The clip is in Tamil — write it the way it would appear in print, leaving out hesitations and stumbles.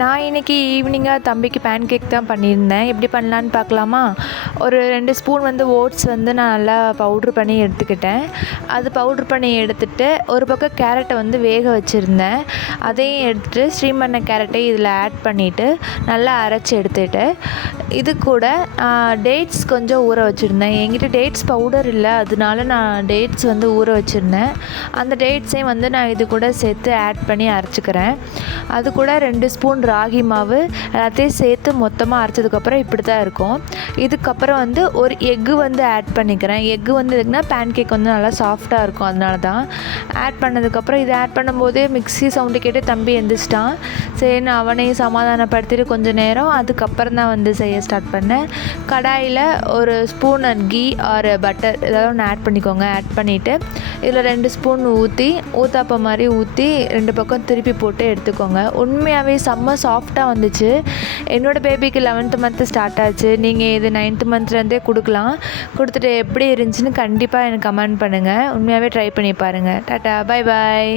நான் இன்றைக்கி ஈவினிங்காக தம்பிக்கு பேன் கேக் தான் பண்ணியிருந்தேன். எப்படி பண்ணலான்னு பார்க்கலாமா? ஒரு 2 ஸ்பூன் ஓட்ஸ் நான் நல்லா பவுட்ரு பண்ணி எடுத்துக்கிட்டேன். அது பவுட்ரு பண்ணி எடுத்துகிட்டு ஒரு பக்கம் கேரட்டை வேக வச்சுருந்தேன். அதையும் எடுத்துகிட்டு ஸ்டீம் பண்ண கேரட்டை இதில் ஆட் பண்ணிவிட்டு நல்லா அரைச்சி எடுத்துகிட்டு இது கூட டேட்ஸ் கொஞ்சம் ஊற வச்சுருந்தேன். என்கிட்ட டேட்ஸ் பவுடர் இல்லை, அதனால நான் டேட்ஸ் ஊற வச்சுருந்தேன். அந்த டேட்ஸையும் நான் இது கூட சேர்த்து ஆட் பண்ணி அரைச்சிக்கிறேன். அது கூட 2 ஸ்பூன் ராகி மாவு எல்லாத்தையும் சேர்த்து மொத்தமாக அரைச்சதுக்கப்புறம் இப்படி தான் இருக்கும். இதுக்கப்புறம் ஒரு எக்கு ஆட் பண்ணிக்கிறேன். எக்கு எதுக்குன்னா பேன் கேக் நல்லா சாஃப்டாக இருக்கும், அதனால தான் ஆட் பண்ணதுக்கப்புறம் இதை ஆட் பண்ணும்போதே மிக்ஸி சவுண்டு கேட்டு தம்பி எந்திரிச்சிட்டான். சரின்னு அவனையும் சமாதானப்படுத்திட்டு கொஞ்சம் நேரம் அதுக்கப்புறம் தான் செய்ய ஸ்டார்ட் பண்ணேன். கடாயில் ஒரு ஸ்பூன் கீ ஆர் பட்டர் ஏதாவது ஒன்று ஆட் பண்ணிக்கோங்க. ஆட் பண்ணிவிட்டு இதில் 2 ஸ்பூன் ஊத்தாப்பம் மாதிரி ஊற்றி 2 பக்கம் திருப்பி போட்டு எடுத்துக்கோங்க. உண்மையாகவே செம்ம சாஃப்டாக வந்துச்சு. என்னோடய பேபிக்கு 11th மந்த்து ஸ்டார்ட் ஆச்சு. நீங்கள் இது 9th மந்த்லேருந்தே கொடுக்கலாம். கொடுத்துட்டு எப்படி இருந்துச்சுன்னு கண்டிப்பாக எனக்கு கமெண்ட் பண்ணுங்கள். உண்மையாகவே ட்ரை பண்ணி பாருங்கள். Tata, bye bye.